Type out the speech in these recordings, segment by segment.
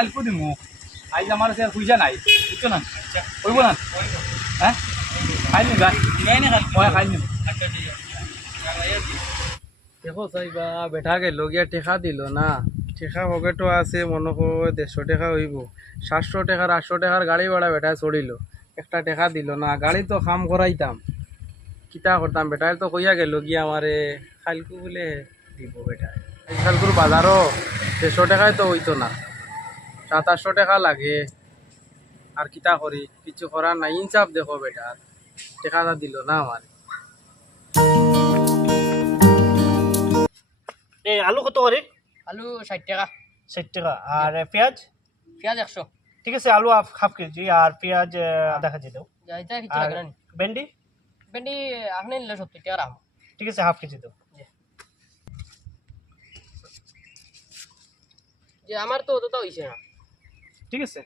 কালকে দিমু। আজ আমার সে নাই? বুঝছ না? কইব না? হ্যাঁ খাই মই খাই নি দেখো চাইবা বেটা গেল, গিয়া টেকা দিল না। টেকা আছে মনে হয় দেড়শো টাকা হইব। সাতশো টাকার আটশো টাকার গাড়ি ভাড়া বেটা চড়িল একটা টাকা দিল না, গাড়ি তো কাম করাইতাম কিতা করতাম বেটার তো কইয়া গেল, গিয়া আমারে খালকু বলে দিব বেটা খালকুর বাজারও দেড়শো টাকায় তো হইতো না। সাত আটশো টাকা লাগে। আর কিতা করি? কিছু করার নাই। ইনসাফ দেখো বেটার টাকাটা দিল না আমার। এই আলু কত করে? আলু ষাট টাকা। ষাট টাকা। আর পেঁয়াজ? পেঁয়াজ একশো। ঠিক আছে আলু হাফ হাফ কেজি। আর পেঁয়াজ আধা কেজি দাও। ভেন্ডি? ভেন্ডি আপনি নিলে সত্তর টাকা রাখব ঠিক আছে হাফ কেজি দাও। যে। আমার তো অতটা হয়েছে না। ঠিক আছে?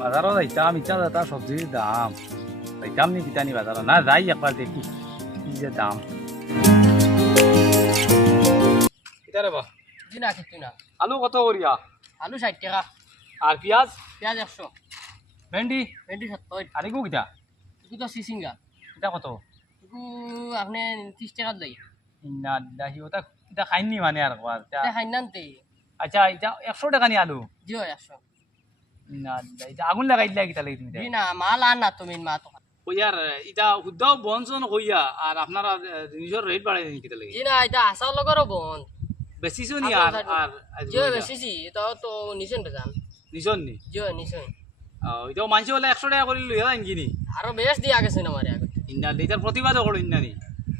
বাজারও যাইতাম ইচ্ছা যাতা সবজির দাম। যাইতাম নি কিতানি বাজারও না যাই একবার দেখি কি যে দাম। কিতারে বা? জি না কিছু না? আলু কত করিয়া আলু ষাট টাকা। আর পেঁয়াজ? পেঁয়াজ একশো। ভেন্ডি ভেন্ডি সত্তর আর এগু কিতা? এগুলো তো সিসিঙ্গা কিতা কত? এগু আপনি ত্রিশ টাকা যাই ইন্না দাহি ওটা কিতা খাইনি মানে আর তা- এটা খাই নানতে আচ্ছা এটা একশো টাকা নি আলু? জি হয় একশো। না এটা আগুন লাগাই দিলা কিতা লাগি তুমি জি না মাল আর না তুমি মা তো কইয়ার এটা শুদ্ধাও বনচন কইয়া আর আপনারা নিজের রেট বাড়াই নি কিতা লাগি? জি না এটা আসার লগরও বন্ধ বেশিছো নি আর আর জি হয় বেশিছি এটাও তো নিছেন বেজান। নিজর নি? জি হয় নিছেন এটাও মানুষ হলে একশো টাকা করে লইয়া যান কিনি আরও বেশ দিয়া গেছে আমার আগে ইন্না এটার প্রতিবাদও করো ইন্নানি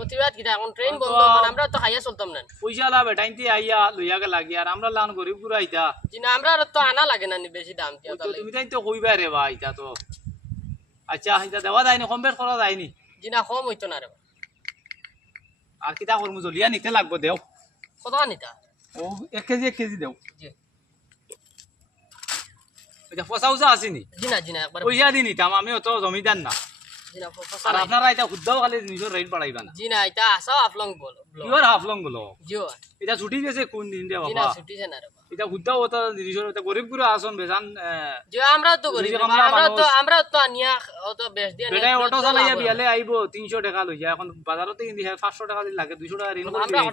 প্রতিবাদ কিটা এখন ট্রেন তো- বন্ধ আমরা তো খাইয়া চলতাম না। পয়সা লা বেটাইতে আইয়া লইয়া গে লাগি আর আমরা লান গরিব গুড়া আইতা। জি না আমরা তো আনা লাগে না বেশি দাম ওই তো তুমি তাই তো কইবা রে বা ইটা তো। আচ্ছা এটা দেওয়া যায়নি কম বেশ করা যায়নি। জি না কম হইতো না রে আর কিতা করমু জলিয়া নিতে লাগবো দেও। কত নিতা? ও এক কেজি এক কেজি দেও। জি। এটা পচা উচা আসেনি জি না জি না একবার পয়সা দি নিতাম আমি অত জমিদার না। ফসা। আপনারা এটা শুদ্ধাও খালি নিজের রেট বাড়াইবা না জি না এটা আসাও আপলং বল কিহর হাফলংগুলো? জি এটা ছুটি গেছে কোন দিন রে বাবা ছুটিছে না রে এটা শুদ্ধাও ওটা নিজের এটা গরিব গুড়া আসন বেজান আহ, আমরা তো করি আমরা তো আমরা তো আনিয়া অত বেশ দিয়ে বেটাই অটো চালাইয়া বিয়ালে আইব তিনশো টাকা লইয়া এখন বাজারতে কিন্তু পাঁচশো টাকা দিলে লাগে দুইশো টাকা ঋণ আমরা কি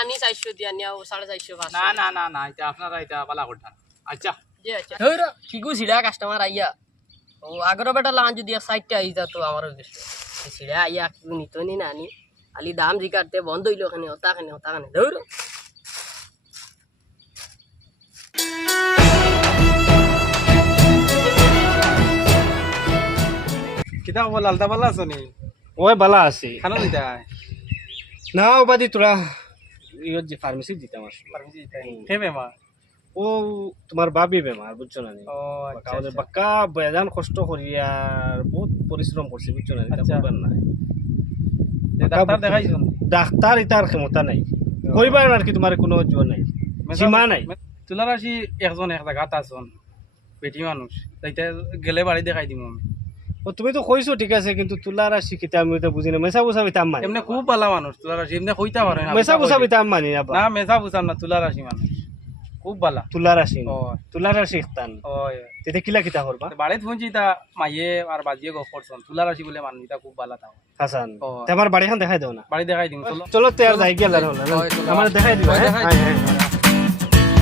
আনি চারশো দিয়ে আনিয়া সাড়ে চারশো না না না না এটা আপনারা এটা করতাম আচ্ছা। জি আচ্ছা। ধর ঠিকু ছিড়া কাস্টমার আইয়া। ও আগর বেটা লাগান যদি সাইডটা আই যা তো আমার উদ্দেশ্য ছিড়া আইয়া কি নিত নি না নি খালি দাম জিকারতে বন্ধ হইল খানি হতা খানি হতা খানি। ধর। কিতা খবর লালদা পাল্লা আছো নি? ওই বালা আছে। খানো দিতা? না বাদি তোরা ইয়ত যে ফার্মেসি দিতাম আসলে কে বেমা ও তোমার বাবি বেমার বুঝছ না আচ্ছা আচ্ছা। বাক্কা বেজান কষ্ট করি আর বহুত পরিশ্রম করছে বুঝছ না আচ্ছা। করবার নাই। ডাক্তার ইতার ক্ষমতা নাই। করিবার আর কি তোমার কোনো জোর নাই। সীমা নাই। তুলার আসি একজন এক জায়গাত আছন বেটি মানুষ। তাইতে গেলে বাড়ি দেখাই দিম আমি। ও তুমি তো কইছো ঠিক আছে কিন্তু তুলার আর শিখিতে আমি তো বুঝি না মেসা বুঝা বিতাম মানি। এমনি খুব ভালো মানুষ তুলার আসি এমনি কইতা পারে না মেসা বুঝা বিতাম মানি না মেসা বুঝাম না তুলার আসি মানুষ। খুব ভালো তুলার আসি তুলার আর শিখতান ওই তেতে কিলা কিতা করবা বাড়িত শুনছি তা মাইয়ে আর বাজিয়ে গপ করছন তুলার আসি বলে মানুষ এটা খুব ভালো তাও। হাসান ও। তে আমার বাড়িখান দেখাই দাও না। বাড়ি দেখাই দিম চলো। চলো তে আর যাই গেল আমার দেখাই দিবা হয়, হ্যাঁ? দেখাই হ্যাঁ, হ্যাঁ।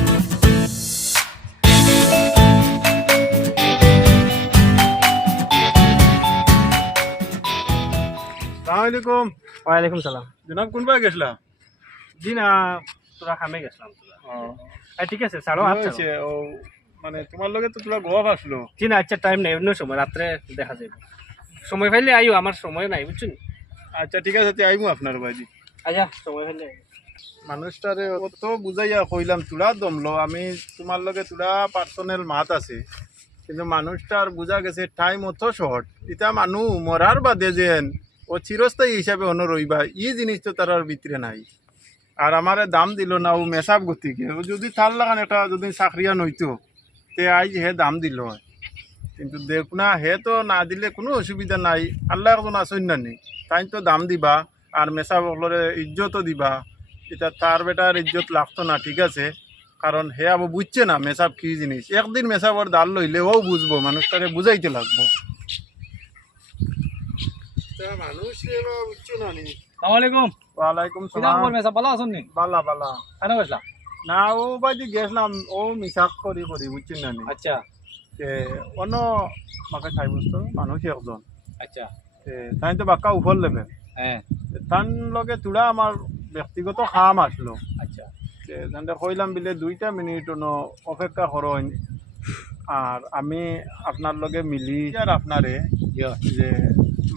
সালামালাইকুম ওয়ালাইকুম সালাম। জনাব কোনবা গেছলা? জি না তোরা খামে গেছিলাম তোরা। আচ্ছা, ঠিক আছে ছাড়ো হাত ও মানে তোমার লগে তো তোরা গোয়া আসলো জি না আচ্ছা টাইম নেই অন্য সময় রাত্রে দেখা যাবে। সময় পাইলে আইও আমার সময় নাই বুঝছ নি? আচ্ছা ঠিক আছে তে আইমু আপনার বাড়ি। আচ্ছা সময় পাইলে। মানুষটারে অত বুঝাইয়া কইলাম তোরা দমলো আমি তোমার লগে তোরা পার্সোনাল মাত আছে। কিন্তু মানুষটার বুঝা গেছে টাইম অত শর্ট এটা মানুষ মরার বাদে যেন ও চিরস্থায়ী হিসাবে অন্য রইবা ই জিনিস তো তার ভিতরে নাই। আর আমারে দাম দিল না ও মেসাব গতিকে। ও যদি তার লাগান একটা যদি চাকরিয়া নইতো তে আজ হে দাম দিল। হয় কিন্তু দেখ না হে তো না দিলে কোনো অসুবিধা নাই। আল্লাহ একজন আসেন না নি। তাই তো দাম দিবা আর মেসা বকলরে ইজ্জতও দিবা। এটা তার বেটার ইজ্জত লাগতো না ঠিক আছে? কারণ হে আবু বুঝছে না মেসাব কি জিনিস। একদিন মেসাবর দাল লইলে ও বুঝব মানুষটাকে বুঝাইতে লাগবো। মানুষ বুঝছ না নি? ওয়ালাইকুম সালাম। ভালো আছেন নি? বালা বালা কেন গেছিলা? না ও বাইদি গেছিলাম ও মিশাক করি করি বুঝছেন না আচ্ছা। তে অন্য মাকে খাই বস্তু মানুষ একজন। আচ্ছা। তে তাই তো বাক্কা উপর লেভেল হ্যাঁ তার লগে তুলা আমার ব্যক্তিগত খাম আসলো আচ্ছা। তে কইলাম বিলে দুইটা মিনিট অপেক্ষা করইন আর আমি আপনার লগে মিলি আর আপনারে যে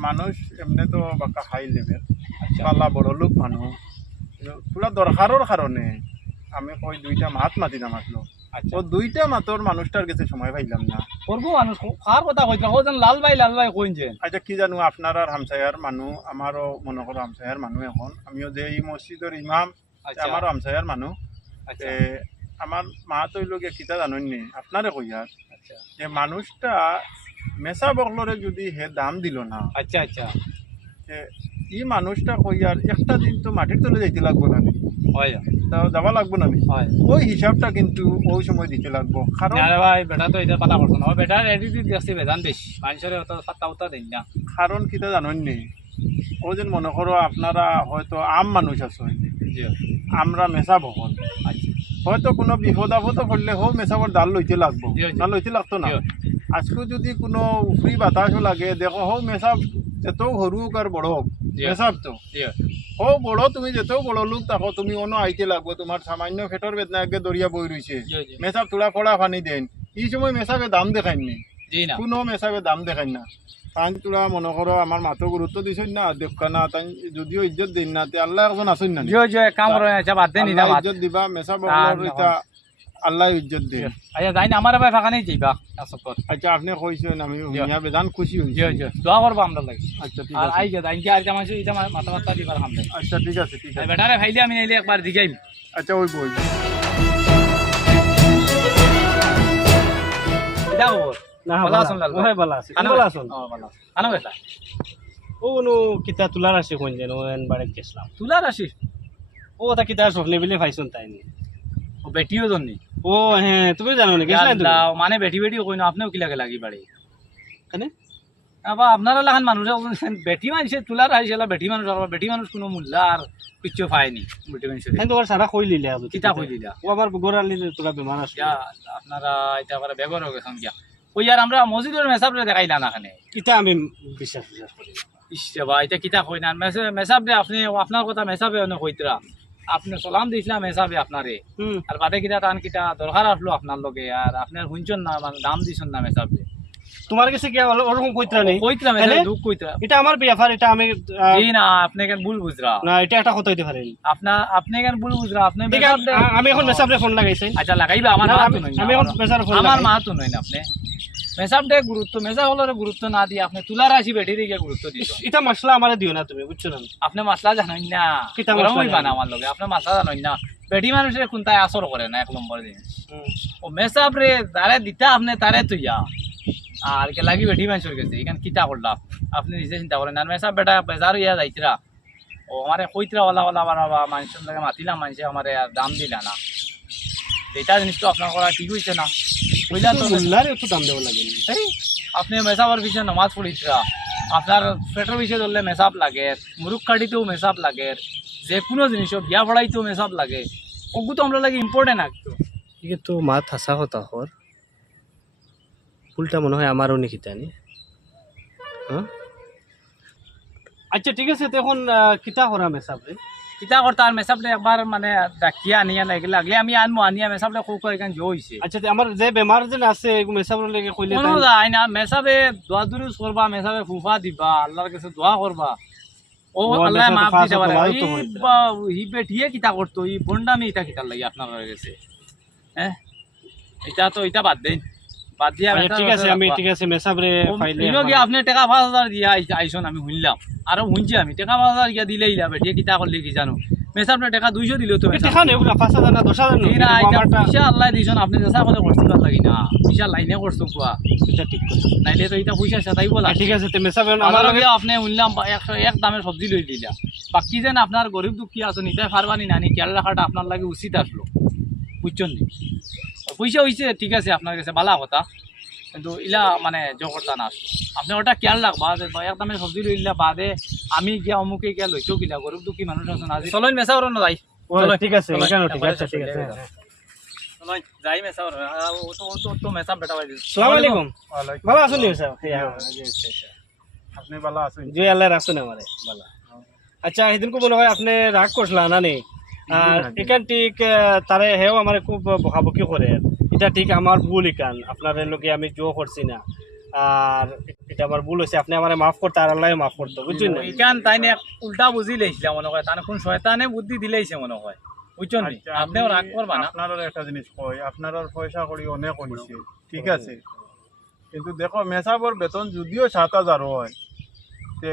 মানুষ এমনি তো বাক্কা হাই লেভেল আচ্ছা। পাল্লা বড় লোক মানুষ তুলা দরকারের কারণে আমি কই দুইটা মাত মাতিলাম আসলো। আচ্ছা। ও দুইটা মাতর মানুষটার কাছে সময় পাইলাম না। করব মানুষ কার কথা কইতা ও যেন লাল ভাই লাল ভাই যে আচ্ছা কি জানো আপনার আর হামসায়ার মানুষ আমারও মনে করো হামসায়ার মানুষ এখন। আমিও যে এই মসজিদের ইমাম আচ্ছা। আমারও হামসায়ার মানুষ আচ্ছা। আমার মা তো লোকে কিতা জানেন নি আপনারে কইয়ার আচ্ছা। যে মানুষটা মেসা বকলরে যদি হে দাম দিল না। আচ্ছা আচ্ছা। ই মানুষটা কইয়ার একটা দিন তো মাটির তলে যাইতে লাগবো না? হয়। তা যাওয়া লাগবো না হয়। ওই হিসাবটা কিন্তু ওই সময় দিতে লাগবো। কারণ আরে ভাই বেটা তো এটা পাতা করছ না। ওই বেটার এডিটিভ দেখছি বেদান বেশি। মানুষের অত পাত্তা উত্তা দিন না। কারণ কিতা জানেন নি? ও যেন মনে করো আপনারা হয়তো আম মানুষ আছে। আমরা মেসা বকল আচ্ছা। হয়তো কোনো বিপদ আপদ পড়লে হো মেসাবর ডাল লইতে লাগবো। না লইতে লাগতো না। আজকে যদি কোনো উফরি বাতাসও লাগে দেখো হো মেসাব যেত সরু হোক আর বড় হোক। মেসাব তো জি বড় তুমি যেত বড় লোক থাকো তুমি অন্য আইতে লাগবো তোমার সামান্য খেটর বেদনা আগে দরিয়া বই রয়েছে মেসাব তোলা ফড়া ফানি দেন। এই সময় মেসাবে দাম দেখাইনি কোনো মেসাবে দাম দেখাই না। তাই তোরা মনে করো আমার মাতো গুরুত্ব দিছেন না দেখা না তাই যদিও ইজ্জত দিন না তে আল্লাহ একজন আসেন না ইজ্জত দিবা মেসা না, বকলর না, এটা আল্লাহ ইজ্জত দিন। আচ্ছা যাই না আমার ভাই ফাঁকা নেই যাইবা আসো কর আচ্ছা আপনি কইছেন আমি মিয়া বেদান খুশি জি হইছি জি দোয়া করব আমরা লাগি আচ্ছা ঠিক আছে। আই যা দাইন কি আর জামাইছো এটা মাথা মাথা দিবার নাই আচ্ছা ঠিক আছে ঠিক আছে। বেটারে ফাইলে আমি নাইলে একবার দিগাইম আচ্ছা ওই বই এটা খবর না ভালো আছেন লাল ভাই? ভালো আছে। ভালো আছেন ও, ভালো আছি। আনো বেটা। ও কিতা তুলার আছে কোন যেন ওন বাড়িতে গেছিলাম। তুলার আসি ও তা কিতা স্বপ্নে বিলে পাইছন তাই নি ও বেটিও জন্নি ও হ্যাঁ তুমি জানো না গেছিলা তুমি? আল্লাহ, মানে বেটি বেটি কই না আপনিও কি লাগে বাড়ি? কেনে আবার আপনারা লাগান মানুষ বেটি মানুষের তুলার আইসিল বেটি মানুষ আর বেটি মানুষ কোনো মূল্য আর কিচ্ছু পায়নি বেটি মানুষের হ্যাঁ তোমার সারা কই লিলে আজ কিতা কই দিলা ও আবার গোড়ার লিলে তোরা বেমার ইয়া, আপনারা এটা করে বেগর হয়ে গেছেন গিয়া। ওই আর আমরা মসজিদের মেসাবরে দেখাইলা না খানে কিতা আমি বিশ্বাস বিশ্বাস করি। ইসে বা এটা কিতা কই না মেসাবে আপনি আপনার কথা মেসাবে অনেক কইতরা। আপনি সালাম দিয়েছিলাম মেসাবে আপনারে আর বাদে কিতা টান কিতা দরকার আসলো আপনার লগে আর আপনার শুনছেন না মানে দাম দিছেন না মেসাবে তোমার কাছে কি ওরকম কইতরা নেই কইতরা? মেসাবে দুঃখ কইতরা এটা আমার ব্যাপার এটা আমি জি না আপনি কেন ভুল বুঝরা না এটা একটা কথা হইতে পারে আপনার আপনি কেন ভুল বুঝরা আপনি মেসাবরে- আমি এখন মেসাবরে ফোন লাগাইছি আচ্ছা লাগাইবা আমার মাতো আমি- নই আমি এখন না মেসার ফোন আমার লাগাই মাতো নই না আপনি মেসাবডে গুরুত্ব মেসা হলরে গুরুত্ব না দিয়ে আপনি তুলার আসি বেটি দিকে গুরুত্ব দিবেন এটা মশলা আমারে দিও না তুমি বুঝছ না? আপনি মাসলা জানেন না কিতা মশলা? আমার লগে আপনি মাসলা জানেন না। বেটি মানুষের কোনটাই আসর করে না এক নম্বর দিন। ও মেসাব রে তারে দিতা আপনি তারে তুইয়া। আর কে লাগি বেটি মানুষের গেছে এখান কিতা করলাম আপনি নিজে চিন্তা করেন আর মেসাব বেটা বেজার ইয়া যাইতরা ও আমারে কইতরা ওলা ওলা বানাবা মানুষের লগে মাতিলাম মানুষে আমারে দাম দিলা না। এটা জিনিস তো আপনার করা ঠিক হইছে না? বুঝলেন তো মোল্লার একটু দাম দেওয়া লাগে। তাই আপনি মেসাবার পিছনে নামাজ পড়িতরা আপনার পেটের বিষয়ে ধরলে মেসাব লাগে মুরুখ কাটিতেও মেসাব লাগে যে কোনো জিনিস বিয়া ভরাইতেও মেসাব লাগে। ওগু তো আমরা লাগে ইম্পর্টেন্ট একটু ঠিক তো মা থাসা হতা হর। ফুলটা মনে হয় আমারও নাকি জানি হ্যাঁ? আচ্ছা ঠিক আছে তখন কিতা হরা মেসাব রে? কিতা করতে আর মেসাপলে একবার মানে ডাকিয়া আনিয়া লাগে লাগলে আমি আনব আনিয়া মেসাপলে খুব এখান জো হয়েছে আচ্ছা তে আমার যে বেমার যেন আছে মেসাবর লেগে কইলে কোনো তাই- যায় না মেসাবে দোয়া দুরুজ করবা মেসাবে ফুফা দিবা আল্লাহর কাছে দোয়া করবা ও ও আল্লাহ মেসাবে মাফ ফাঁস দিতে পারে হতো, ই তো হইতো। বা- ই বেটিয়ে কিতা করতো ই বন্ডামি ইটা কিতার লাগে আপনার হয়ে গেছে হ্যাঁ এটা তো এটা বাদ দেন আচ্ছা, মেসাবে ঠিক আছে আমি ঠিক আছে মেসাবরে ফাইলে গিয়া আপনি টাকা পাঁচ হাজার দিয়া আইস- আমি শুনলাম আরও শুনছি আমি টাকা পাঁচ হাজার গিয়া দিলেই যাবে বেটিয়ে কিতা করলে কি জানো? মেসা টাকা দুইশো দিলেও তো মেসা নেই পাঁচ হাজার না দশ না? এটা পয়সা আল্লাহ দিছন আপনি যেসা কথা করছেন তার লাগি না। পয়সা লাইনে করছ কুয়া ঠিক নাইলে তো এটা পয়সা সাতাই বলা ঠিক আছে তে আমার আপনি এক দামের সবজি লই দিলা। বাকি যেন আপনার গরিব দুঃখী আছো নিতে পারবানি নানি খেয়াল রাখাটা আপনার লাগে উচিত আসলো বুঝছেন নি পয়সা ঠিক আছে আপনার কাছে ভালো কথা। কিন্তু ইলা মানে জগরটা না। আপনি ওটা খেয়াল রাখবা যে বা সবজি লই বাদে আমি গিয়া অমুকে গিয়া লইতো কিলা গরিব দুঃখী মানুষ আছেন আজি। চলো মেসা ওর না যাই। চলো ঠিক আছে ঠিক আছে ঠিক আছে। যাই মেসা ওর। ও তো ও তো তো মেসা বেটা ভাই সালাম আলাইকুম। ভালো আছেন স্যার আপনি ভালো আছেন। জি আল্লাহ রাখছেন আমারে। ভালো আচ্ছা সেদিন কো মনে হয় আপনি রাগ করছিলা না নি আর এখান ঠিক তারে হেও আমার খুব বকাবকি করে এটা ঠিক আমার ভুল এখান আপনার লোকে আমি জো করছি না। আর এটা আমার ভুল হয়েছে আপনি আমার মাফ করতে আর আল্লাহ মাফ করতো বুঝছেন না এইখান তাই নে উল্টা বুঝি লেছিলাম মনে হয় তার কোন শয়তানে বুদ্ধি দিলেইছে মনে হয় বুঝছেন নি আচ্ছা, আপনিও রাগ করবা না। আপনারও একটা জিনিস কই আপনারও পয়সা করি অনেক হয়েছে ঠিক আছে। কিন্তু দেখো মেসাবর বেতন যদিও সাত হাজার হয় তে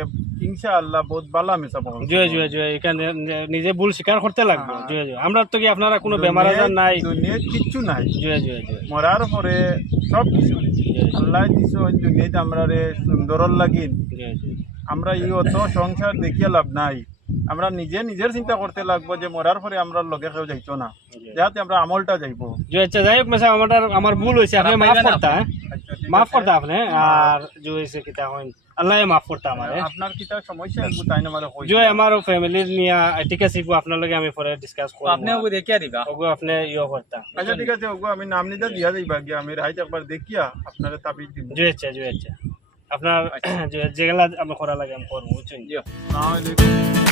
ইনশাআল্লাহ বহুত বালা মেসা পাবো জয় জয় জয়। এখানে নিজে ভুল স্বীকার করতে লাগবে। জয় জয়। আমরা তো কি আপনারা কোনো বেমার আজার নাই? কিচ্ছু নাই। জয় জয় জয়। মরার পরে সব কিছু আল্লাহ দিছ দুনিয়াতে আমরা রে লাগিন। ই অত সংসার দেখিয়ে লাভ নাই। আমরা নিজে নিজের চিন্তা করতে লাগবো যে মরার পরে আমরা লগে কেউ যাইতো না। যাতে আমরা আমলটা যাইবো। আচ্ছা যাই হোক মেসা আমার আমার ভুল হয়েছে আপনি মাফ করতা হ্যাঁ? আচ্ছা, মাফ। করতা আপনি আর যে হয়েছে কিতা হইন? আল্লাহ মাফ করতে আমার। আপনার কিতা সমস্যা? একটু তাই না মানে জয় আমারও ফ্যামিলির নিয়া ঠিক আছে আপনার লগে আমি পরে ডিসকাস করব। আপনি ওকে দেখিয়া দিবা। ওগো আপনি ইয়ে করতা। আচ্ছা ঠিক আছে ওগো আমি নাম নিতে দিয়া দিবা গিয়া আমি রাইত একবার দেখিয়া আপনারে তাবিজ দিব। জয় আচ্ছা জয় আচ্ছা আপনার যে- যেগুলা আমি করা লাগে আমি করব বুঝছেন? জি আসসালামু আলাইকুম।